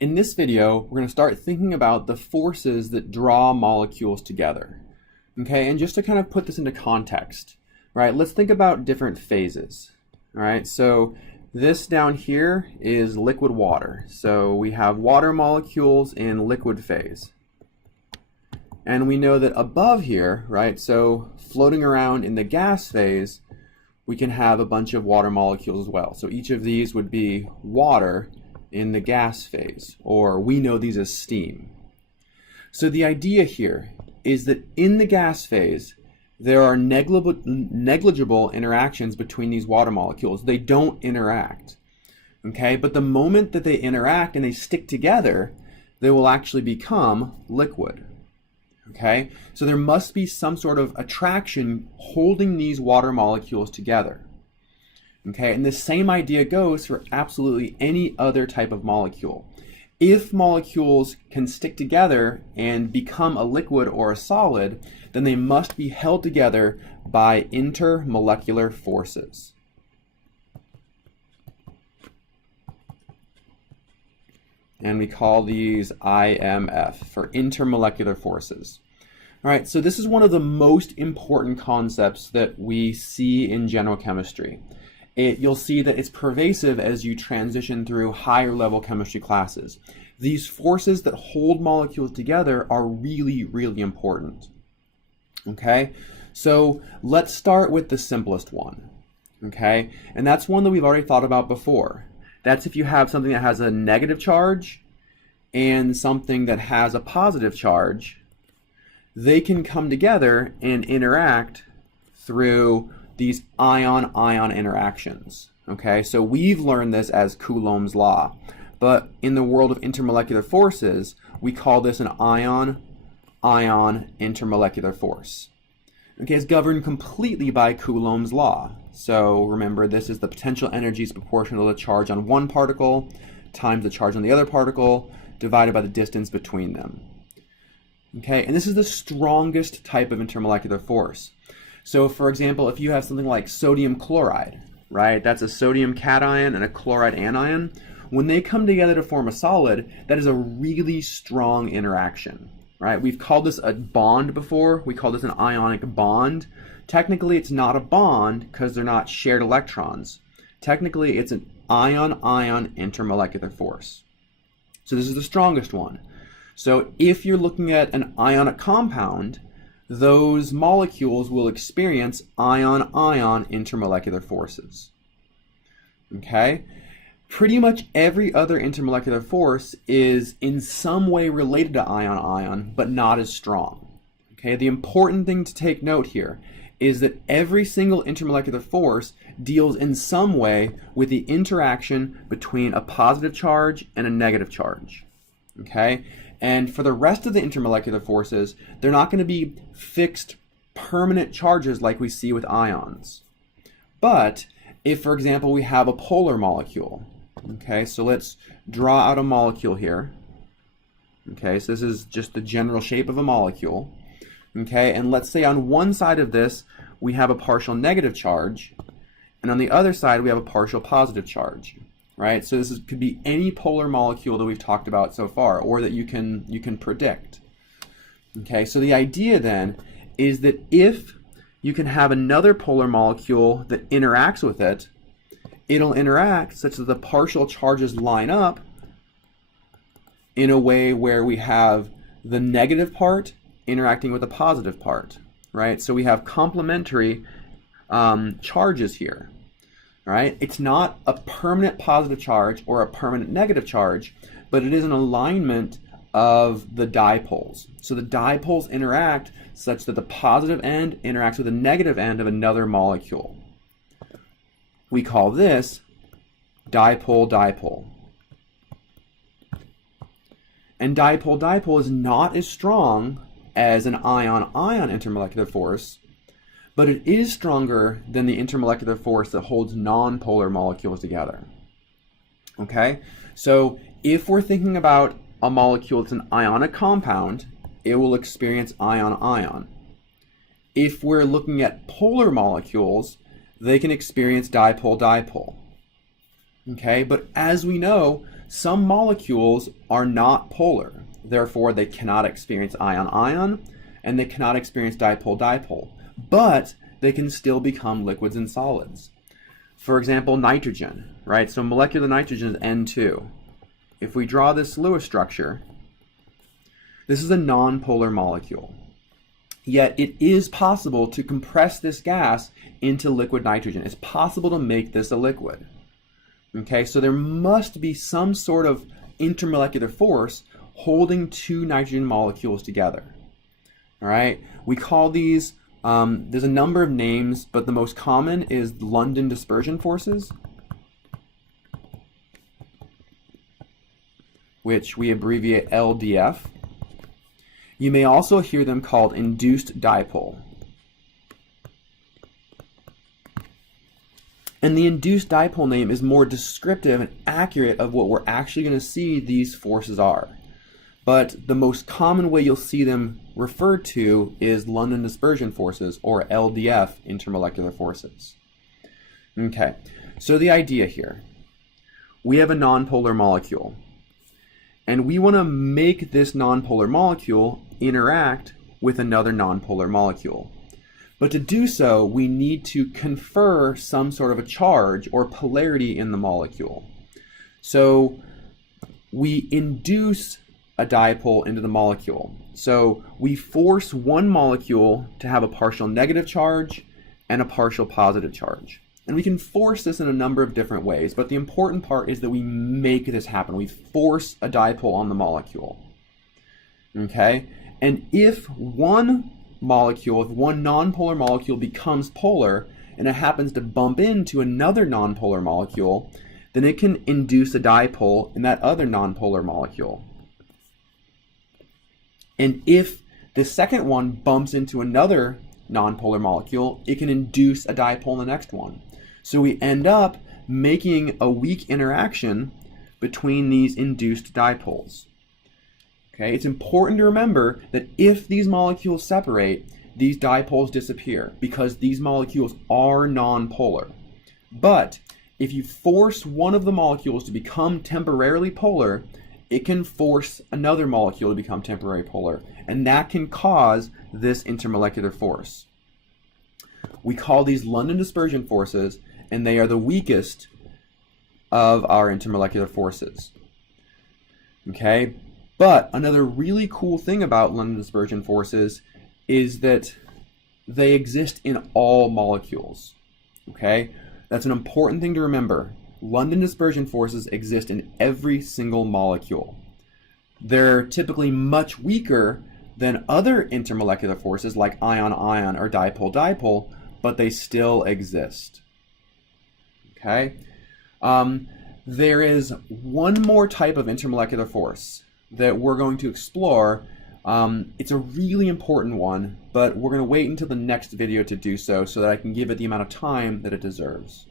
In this video, we're going to start thinking about the forces that draw molecules together. Okay, and just to kind of put this into context, right, let's think about different phases. All right, so this down here is liquid water. So we have water molecules in liquid phase. And we know that above here, right, so floating around in the gas phase, we can have a bunch of water molecules as well. So each of these would be water in the gas phase, or we know these as steam. So the idea here is that in the gas phase, there are negligible interactions between these water molecules. They don't interact, okay? But the moment that they interact and they stick together, they will actually become liquid, okay? So there must be some sort of attraction holding these water molecules together. Okay, and the same idea goes for absolutely any other type of molecule. If molecules can stick together and become a liquid or a solid, then they must be held together by intermolecular forces. And we call these IMF, for intermolecular forces. All right, so this is one of the most important concepts that we see in general chemistry. You'll see that it's pervasive as you transition through higher level chemistry classes. These forces that hold molecules together are really, really important. Okay, so let's start with the simplest one. Okay, and that's one that we've already thought about before. That's if you have something that has a negative charge and something that has a positive charge, they can come together and interact through these ion-ion interactions. Okay, so we've learned this as Coulomb's law, but in the world of intermolecular forces, we call this an ion-ion intermolecular force. Okay, it's governed completely by Coulomb's law. So remember, this is the potential energy is proportional to the charge on one particle times the charge on the other particle divided by the distance between them. Okay, and this is the strongest type of intermolecular force. So for example, if you have something like sodium chloride, right, that's a sodium cation and a chloride anion, when they come together to form a solid, that is a really strong interaction, right? We've called this a bond before. We call this an ionic bond. Technically, it's not a bond because they're not shared electrons. Technically, it's an ion-ion intermolecular force. So this is the strongest one. So if you're looking at an ionic compound, those molecules will experience ion-ion intermolecular forces. Okay? Pretty much every other intermolecular force is in some way related to ion-ion, but not as strong. Okay? The important thing to take note here is that every single intermolecular force deals in some way with the interaction between a positive charge and a negative charge. Okay? And for the rest of the intermolecular forces, they're not going to be fixed permanent charges like we see with ions. But if, for example, we have a polar molecule, okay, so let's draw out a molecule here. Okay, so this is just the general shape of a molecule. Okay, and let's say on one side of this, we have a partial negative charge, and on the other side, we have a partial positive charge. Right, so this could be any polar molecule that we've talked about so far, or that you can predict. Okay, so the idea then is that if you can have another polar molecule that interacts with it, it'll interact such that the partial charges line up in a way where we have the negative part interacting with the positive part. Right, so we have complementary charges here. Right? It's not a permanent positive charge or a permanent negative charge, but it is an alignment of the dipoles. So the dipoles interact such that the positive end interacts with the negative end of another molecule. We call this dipole-dipole. And dipole-dipole is not as strong as an ion-ion intermolecular force, but it is stronger than the intermolecular force that holds non-polar molecules together. Okay, so if we're thinking about a molecule that's an ionic compound, it will experience ion-ion. If we're looking at polar molecules, they can experience dipole-dipole. Okay, but as we know, some molecules are not polar. Therefore, they cannot experience ion-ion, and they cannot experience dipole-dipole. But they can still become liquids and solids. For example, nitrogen, right? So molecular nitrogen is N2. If we draw this Lewis structure, this is a non-polar molecule. Yet it is possible to compress this gas into liquid nitrogen. It's possible to make this a liquid. Okay, so there must be some sort of intermolecular force holding two nitrogen molecules together. All right, we call these, there's a number of names, but the most common is London dispersion forces, which we abbreviate LDF. You may also hear them called induced dipole. And the induced dipole name is more descriptive and accurate of what we're actually going to see these forces are. But the most common way you'll see them referred to is London dispersion forces, or LDF, intermolecular forces. Okay, so the idea here, we have a nonpolar molecule, and we want to make this nonpolar molecule interact with another nonpolar molecule. But to do so, we need to confer some sort of a charge or polarity in the molecule. So we induce a dipole into the molecule. So we force one molecule to have a partial negative charge and a partial positive charge. And we can force this in a number of different ways, but the important part is that we make this happen. We force a dipole on the molecule. Okay? And if one molecule, if one nonpolar molecule becomes polar and it happens to bump into another nonpolar molecule, then it can induce a dipole in that other nonpolar molecule. And if the second one bumps into another nonpolar molecule, it can induce a dipole in the next one. So we end up making a weak interaction between these induced dipoles. Okay, it's important to remember that if these molecules separate, these dipoles disappear because these molecules are nonpolar. But if you force one of the molecules to become temporarily polar, it can force another molecule to become temporarily polar, and that can cause this intermolecular force. We call these London dispersion forces, and they are the weakest of our intermolecular forces. Okay? But another really cool thing about London dispersion forces is that they exist in all molecules. Okay? That's an important thing to remember. London dispersion forces exist in every single molecule. They're typically much weaker than other intermolecular forces like ion-ion or dipole-dipole, but they still exist. Okay? There is one more type of intermolecular force that we're going to explore. It's a really important one, but we're going to wait until the next video to do so that I can give it the amount of time that it deserves.